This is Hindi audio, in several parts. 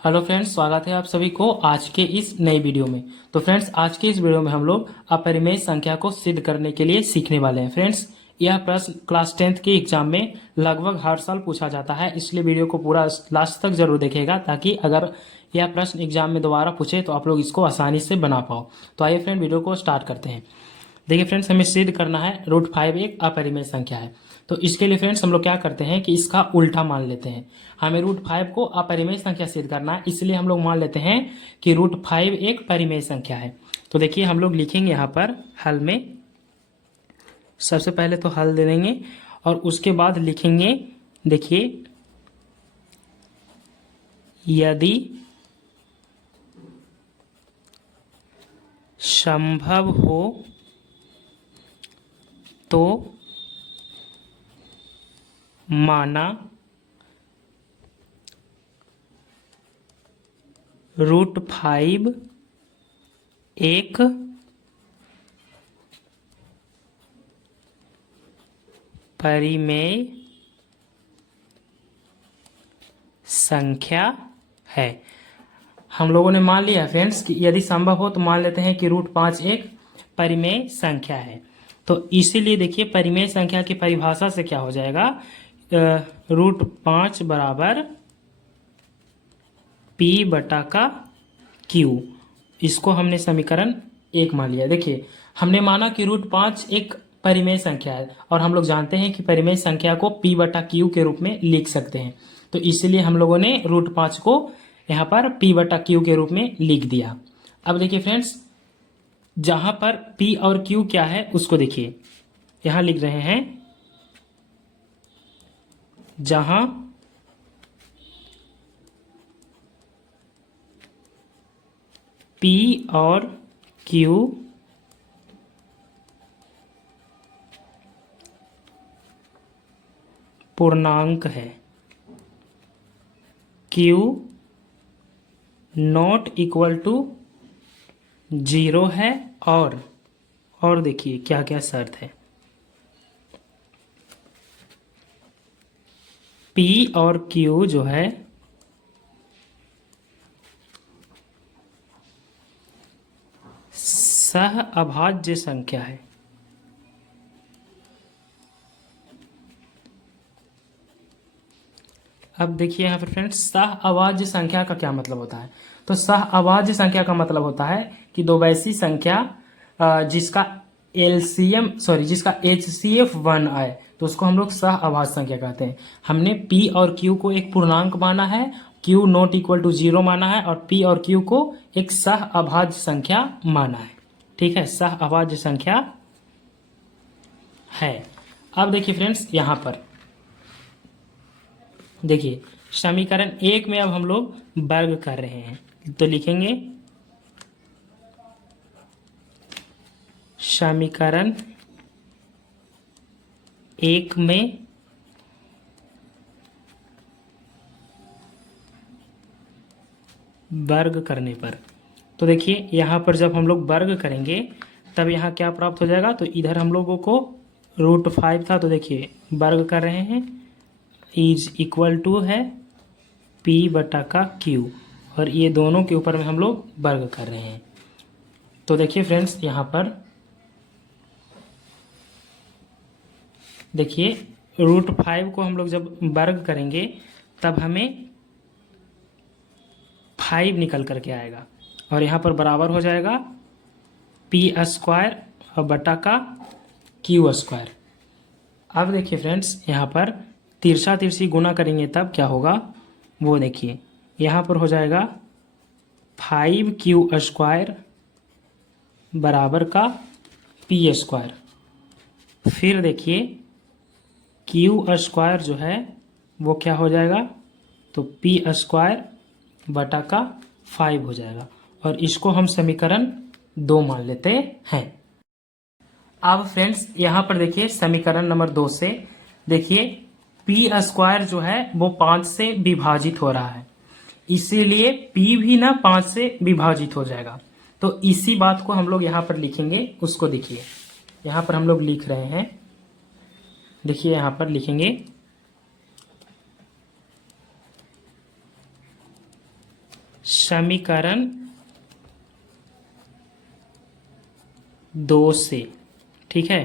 हेलो फ्रेंड्स, स्वागत है आप सभी को आज के इस नई वीडियो में। तो फ्रेंड्स, आज के इस वीडियो में हम लोग अपरिमेय संख्या को सिद्ध करने के लिए सीखने वाले हैं। फ्रेंड्स, यह प्रश्न क्लास 10th के एग्जाम में लगभग हर साल पूछा जाता है, इसलिए वीडियो को पूरा लास्ट तक जरूर देखेगा ताकि अगर यह प्रश्न एग्जाम में दोबारा पूछे तो आप लोग इसको आसानी से बना पाओ। तो आइए फ्रेंड, वीडियो को स्टार्ट करते हैं। देखिए फ्रेंड्स, हमें सिद्ध करना है √5 एक अपरिमेय संख्या है। तो इसके लिए फ्रेंड्स हम लोग क्या करते हैं कि इसका उल्टा मान लेते हैं। हमें √5 को अपरिमेय संख्या सिद्ध करना है, इसलिए हम लोग मान लेते हैं कि √5 एक परिमेय संख्या है। तो देखिए हम लोग लिखेंगे यहाँ पर हल में, सबसे पहले तो हल दे देंगे और उसके बाद लिखेंगे, देखिए, यदि संभव हो तो माना √5 एक परिमेय संख्या है। हम लोगों ने मान लिया फ्रेंड्स कि यदि संभव हो तो मान लेते हैं कि √5 एक परिमेय संख्या है। तो इसीलिए देखिए परिमेय संख्या की परिभाषा से क्या हो जाएगा, √5 बराबर P/Q। इसको हमने समीकरण 1 मान लिया। देखिए हमने माना कि √5 एक परिमेय संख्या है और हम लोग जानते हैं कि परिमेय संख्या को P/Q के रूप में लिख सकते हैं। तो इसलिए हम लोगों ने √5 को यहाँ पर P/Q के रूप में लिख दिया। अब देखिए फ्रेंड्स, जहां पर P और Q क्या है उसको देखिए, यहां लिख रहे हैं, जहां P और Q पूर्णांक है, Q नॉट इक्वल टू 0 है और देखिए क्या क्या शर्त है, P और Q जो है सह अभाज्य संख्या है। अब देखिए यहाँ पर फ्रेंड्स, सह अभाज्य संख्या का क्या मतलब होता है। तो सह अभाज्य संख्या का मतलब होता है कि दो वैसी संख्या जिसका जिसका HCF 1 आए तो उसको हम लोग सह अभाज्य संख्या कहते हैं। हमने P और Q को एक पूर्णांक माना है, Q नॉट इक्वल टू 0 माना है और P और Q को एक सह अभाज्य संख्या माना है। ठीक है, सह अभाज्य संख्या है। अब देखिए फ्रेंड्स, यहाँ पर देखिए समीकरण 1 में अब हम लोग वर्ग कर रहे हैं। तो लिखेंगे समीकरण 1 में वर्ग करने पर, तो देखिए यहाँ पर जब हम लोग वर्ग करेंगे तब यहाँ क्या प्राप्त हो जाएगा। तो इधर हम लोगों को √5 था, तो देखिए वर्ग कर रहे हैं, इज इक्वल टू है P/Q और ये दोनों के ऊपर में हम लोग वर्ग कर रहे हैं। तो देखिए फ्रेंड्स, यहाँ पर देखिए √5 को हम लोग जब वर्ग करेंगे तब हमें 5 निकल करके आएगा और यहाँ पर बराबर हो जाएगा P² और बटा का Q²। अब देखिए फ्रेंड्स, यहाँ पर तिरछा तिरछी गुना करेंगे तब क्या होगा वो देखिए, यहाँ पर हो जाएगा 5Q² बराबर का P²। फिर देखिए Q² जो है वो क्या हो जाएगा, तो P² बटा का 5 हो जाएगा और इसको हम समीकरण 2 मान लेते हैं। अब फ्रेंड्स यहाँ पर देखिए समीकरण नंबर 2 से देखिए P² जो है वो 5 से विभाजित हो रहा है, इसीलिए P भी ना 5 से विभाजित हो जाएगा। तो इसी बात को हम लोग यहाँ पर लिखेंगे, उसको देखिए यहाँ पर हम लोग लिख रहे हैं, देखिए यहाँ पर लिखेंगे समीकरण 2 से, ठीक है,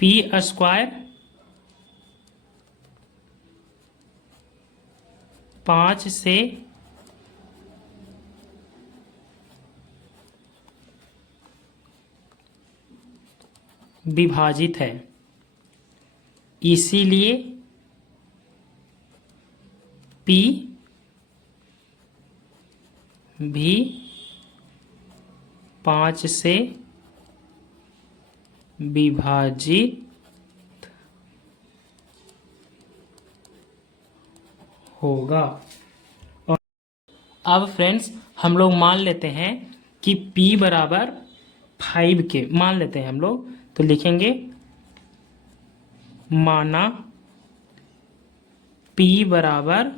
पी स्क्वायर 5 से विभाजित है, इसीलिए P भी 5 से विभाजित होगा। और अब फ्रेंड्स हम लोग मान लेते हैं कि P बराबर 5 के मान लेते हैं हम लोग, तो लिखेंगे माना P बराबर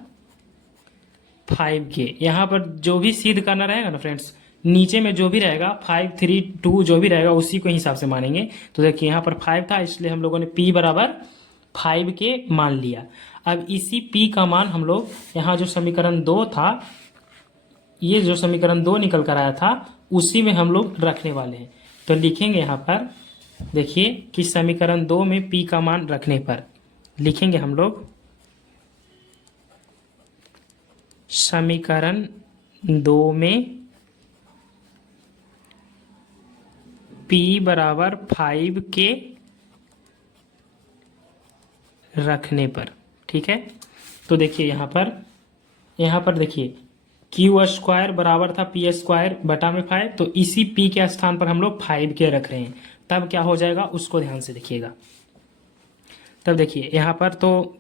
5 के। यहाँ पर जो भी सिद्ध करना रहेगा ना फ्रेंड्स, नीचे में जो भी रहेगा 5 3 2 जो भी रहेगा उसी को हिसाब से मानेंगे। तो देखिए यहाँ पर 5 था, इसलिए हम लोगों ने P बराबर 5 के मान लिया। अब इसी P का मान हम लोग यहाँ जो समीकरण 2 था, ये जो समीकरण 2 निकल कर आया था, उसी में हम लोग रखने वाले हैं। तो लिखेंगे यहाँ पर, देखिए कि समीकरण 2 में P का मान रखने पर लिखेंगे हम लोग समीकरण 2 में P बराबर 5 के रखने पर, ठीक है। तो देखिए यहाँ पर देखिए क्यू स्क्वायर बराबर था पी स्क्वायर बटा में 5, तो इसी P के स्थान पर हम लोग 5 के रख रहे हैं। तब क्या हो जाएगा उसको ध्यान से देखिएगा। तब देखिए यहाँ पर तो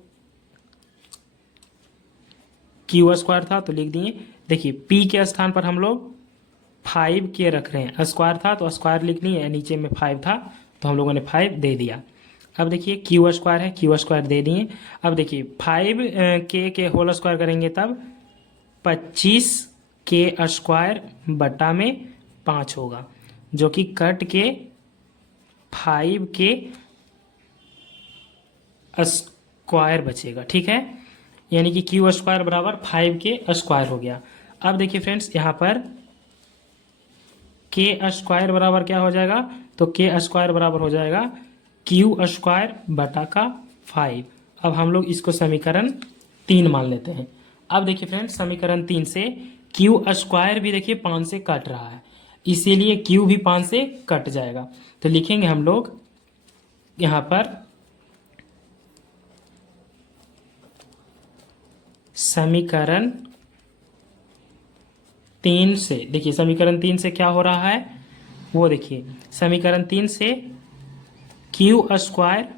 क्यू स्क्वायर था तो लिख दिए, देखिए P के स्थान पर हम लोग 5 के रख रहे हैं। स्क्वायर था तो स्क्वायर लिख लिए, नीचे में 5 था तो हम लोगों ने 5 दे दिया। अब देखिए क्यू स्क्वायर है, क्यू स्क्वायर दे दिए। अब देखिए 5 के होल स्क्वायर करेंगे तब 25 के स्क्वायर बटा में 5 होगा, जो कि कट के 5 के स्क्वायर बचेगा, ठीक है। यानी कि क्यू स्क्वायर बराबर 5 के स्क्वायर हो गया। अब देखिए फ्रेंड्स यहाँ पर के स्क्वायर बराबर क्या हो जाएगा, तो के स्क्वायर बराबर हो जाएगा क्यू स्क्वायर बटा का 5। अब हम लोग इसको समीकरण 3 मान लेते हैं। अब देखिए फ्रेंड्स समीकरण 3 से क्यू स्क्वायर भी देखिए 5 से कट रहा है, इसीलिए क्यू भी 5 से कट जाएगा। तो लिखेंगे हम लोग यहाँ पर समीकरण 3 से, देखिए समीकरण 3 से क्या हो रहा है वो देखिए, समीकरण 3 से क्यू स्क्वायर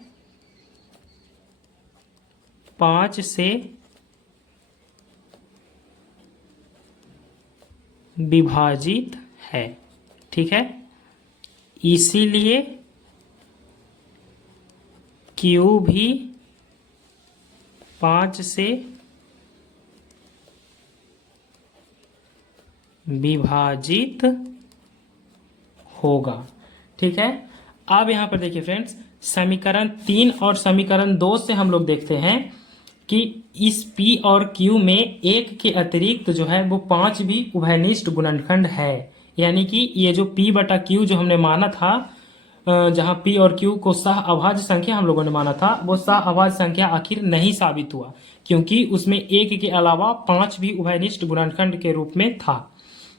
5 से विभाजित है, ठीक है, इसीलिए क्यू भी 5 से विभाजित होगा, ठीक है। अब यहाँ पर देखिए फ्रेंड्स समीकरण 3 और समीकरण 2 से हम लोग देखते हैं कि इस P और Q में एक के अतिरिक्त जो है वो 5 भी उभयनिष्ठ गुणनखंड है। यानी कि ये जो P बटा Q जो हमने माना था, जहाँ P और Q को सह अभाज्य संख्या हम लोगों ने माना था, वो सह अभाज्य संख्या आखिर नहीं साबित हुआ, क्योंकि उसमें एक के अलावा 5 भी उभयनिष्ठ गुणनखंड के रूप में था।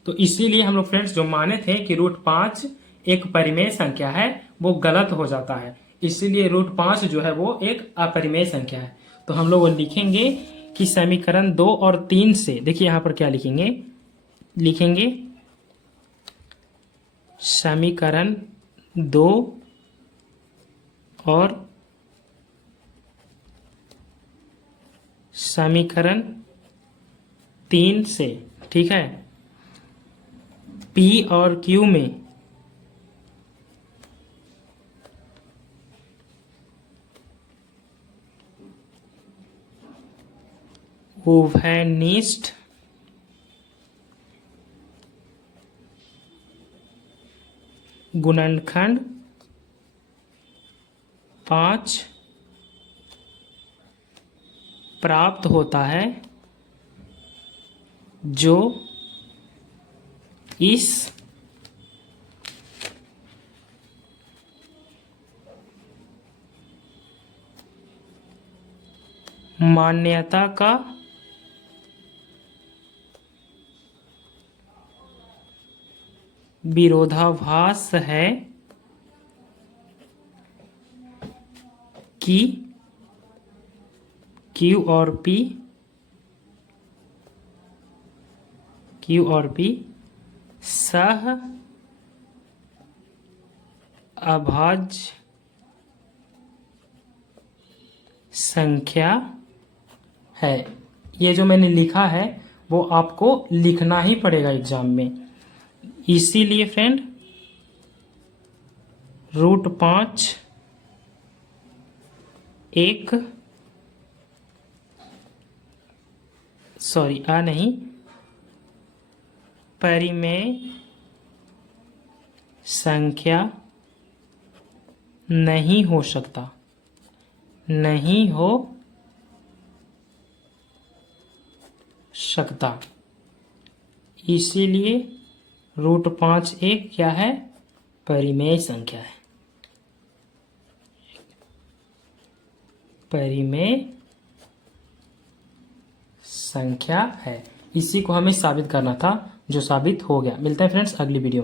तो इसीलिए हम लोग फ्रेंड्स जो माने थे कि √5 एक परिमेय संख्या है, वो गलत हो जाता है। इसीलिए √5 जो है वो एक अपरिमेय संख्या है। तो हम लोग लिखेंगे कि समीकरण 2 और 3 से, देखिए यहाँ पर क्या लिखेंगे समीकरण 2 और समीकरण 3 से, ठीक है, P और Q में उभयनिष्ठ गुणनखंड 5 प्राप्त होता है, जो इस मान्यता का विरोधाभास है कि Q और P सह अभाज्य संख्या है। ये जो मैंने लिखा है वो आपको लिखना ही पड़ेगा एग्जाम में। इसीलिए फ्रेंड √5 परिमेय संख्या नहीं हो सकता, इसीलिए √5 एक क्या है, परिमेय संख्या है, परिमेय संख्या है। इसी को हमें साबित करना था, जो साबित हो गया। मिलते हैं फ्रेंड्स अगली वीडियो में।